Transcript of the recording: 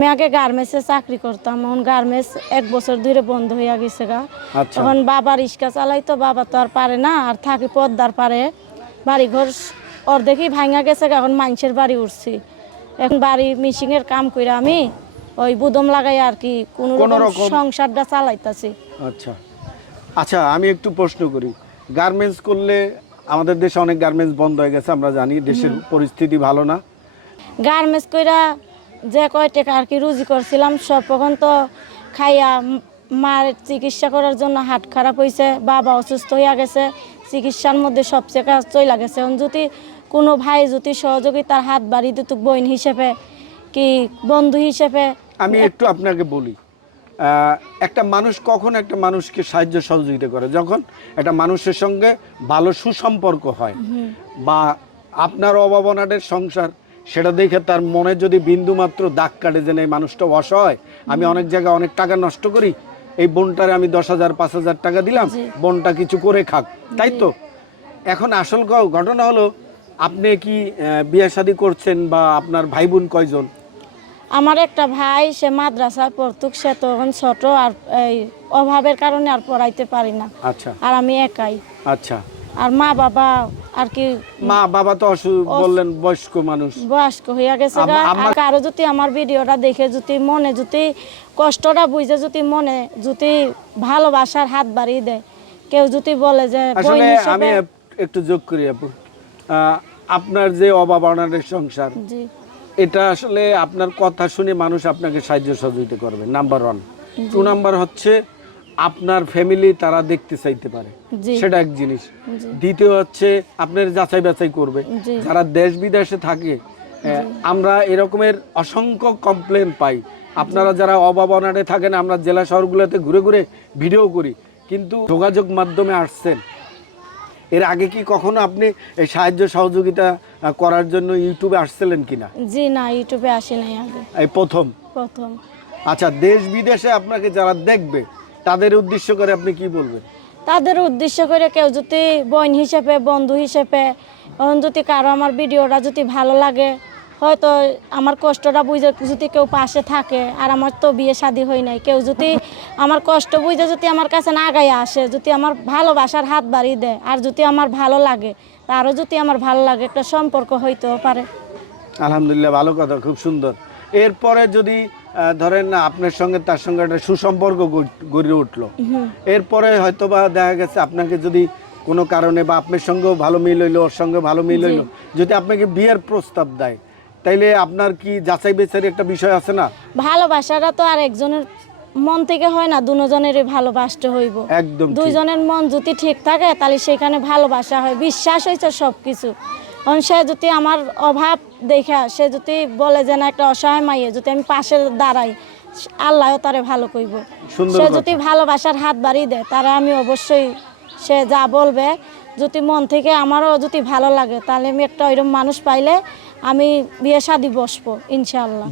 আমি আগে গার্মেন্টসে চাকরি করতাম এখন গার্মেন্টস এক বছর ধরে বন্ধ হইয়া গেছে গা। আচ্ছা। এখন বাবা রিক্সা চালাই তো বাবা তো আর পারে না আর থাকি পদ্মার পারে। বাড়ি ঘর অর্ধেকই ভাঙা গেছে গা, এখন মানুষের বাড়ি উঠছি। এখন বাড়ি মিশিংয়ের কাম করে আমি ওই বুদম লাগাই আর কি কোনো রকম- সংসারটা চালাইতাছি। আচ্ছা। আচ্ছা আমি একটু প্রশ্ন করি। গার্মেন্টস করলে আমাদের দেশে অনেক গার্মেন্টস বন্ধ হয়ে গেছে আমরা জানি দেশের পরিস্থিতি ভালো না। গার্মেন্টস কইরা যে কয় টাকা আর কি রুজি করছিলাম সব তখন তো খাইয়া মার চিকিৎসা করার জন্য হাট খারাপ হয়েছে বাবা অসুস্থ হইয়া গেছে চিকিৎসার মধ্যে সব টাকা চলে গেছে। যদি কোনো ভাই যদি সহযোগিতার হাত বাড়ি দিত বোন হিসেবে কি বন্ধু হিসেবে? আমি একটু আপনাকে বলি একটা মানুষ কখন একটা মানুষকে সাহায্য সহযোগিতা করে? যখন একটা মানুষের সঙ্গে ভালো সুসম্পর্ক হয় বা আপনার অভাবনাটের সংসার সেটা দেখে তার মনে যদি বিন্দু মাত্র দাগ কাটে যে এই মানুষটা অসহায় আমি অনেক জায়গায় অনেক টাকা নষ্ট করি এই বোনটারে আমি দশ হাজার পাঁচ হাজার টাকা দিলাম বোনটা কিছু করে খাক। তাই তো? এখন আসল ঘটনা হলো আপনি কি বিয়ে শাদী করছেন বা আপনার ভাই বোন কয়জন? আমার একটা ভাই সে মাদ্রাসায় পড়তুক সে তখন ছোট আর এই অভাবের কারণে আর পড়াইতে পারি না। আচ্ছা। আর আমি একাই। আচ্ছা। আর মা বাবা আর কি মা বাবা তো অসু বললেন বয়স্ক মানুষ। বয়স্ক হইয়া গেছে কারও যদি আমার ভিডিওটা দেখে যদি মনে যদি কষ্টটা বুঝে যদি মনে যদি ভালোবাসার হাত বাড়িয়ে দেয় কেউ যদি বলে যে আসলে আমি একটু যোগ করি আপু। আপনার যে অভাব অনারের সংসার এটা আসলে আপনার কথা শুনে মানুষ আপনাকে সাহায্য সহযোগিতা করবে নাম্বার ওয়ান টু নাম্বার হচ্ছে আপনার ফ্যামিলি তারা দেখতে চাইতে পারে। সেটা এক জিনিস। দ্বিতীয় হচ্ছে আপনার যাচাই বাছাই করবে। যারা দেশ বিদেশে থাকে আমরা এরকমের অসংখ্য কমপ্লেন পাই। আপনারা যারা অভাবনাটে থাকেন আমরা জেলা শহরগুলোতে ঘুরে ঘুরে ভিডিও করি। কিন্তু যোগাযোগ মাধ্যমে আসছেন। এর আগে কি কখনো আপনি এই সাহায্য সহযোগিতা করার জন্য ইউটিউবে আসছিলেন কিনা? জি না ইউটিউবে আসি নাই আগে। এই প্রথম। প্রথম। আচ্ছা দেশ বিদেশে আপনাকে যারা দেখবে তাদের উদ্দেশ্য করে আপনি কি বলবেন? তাদের উদ্দেশ্য করে কেউ যদি বোন হিসেবে বন্ধু হিসেবে যদি কারও আমার ভিডিওটা যদি ভালো লাগে হয়তো আমার কষ্টটা বুঝে যদি কেউ পাশে থাকে আর আমার তো বিয়ে শাদী হয় নাই কেউ যদি আমার কষ্ট বুঝে যদি আমার কাছে না গায়ে আসে যদি আমার ভালোবাসার হাত বাড়িয়ে দেয় আর যদি আমার ভালো লাগে তারও যদি আমার ভালো লাগে একটা সম্পর্ক হইতেও পারে। আলহামদুলিল্লাহ ভালো কথা খুব সুন্দর। এরপরে যদি ধরেন আপনার সঙ্গে তার সঙ্গে একটা সুসম্পর্ক গড়ে উঠল। এরপরে হয়তো বা দেখা গেছে আপনাকে যদি কোনো কারণে বা আপনার সঙ্গেও ভালো মিল হইল ওর সঙ্গে ভালো মিল হইল যদি আপনাকে বিয়ের প্রস্তাব দেয় তাইলে আপনার কি যাচাই বেচারি একটা বিষয় আছে না? ভালোবাসাটা তো আর একজনের মন থেকে হয় না দুজনেরই ভালোবাসতে হইব। একদম। দুইজনের মন যদি ঠিক থাকে তাহলে সেখানে ভালোবাসা হয় বিশ্বাস হয়েছে সব কিছু কারণ সে যদি আমার অভাব দেখা সে যদি বলে যে না একটা অসহায় মাইয়ে যদি আমি পাশে দাঁড়াই আল্লাহ তারে ভালো কইব সে। যদি ভালোবাসার হাত বাড়িয়ে দেয় তারা আমি অবশ্যই সে যা বলবে যদি মন থেকে আমারও যদি ভালো লাগে তাহলে আমি একটা ওইরকম মানুষ পাইলে আমি বিয়ে শাদি বসবো ইনশাল্লাহ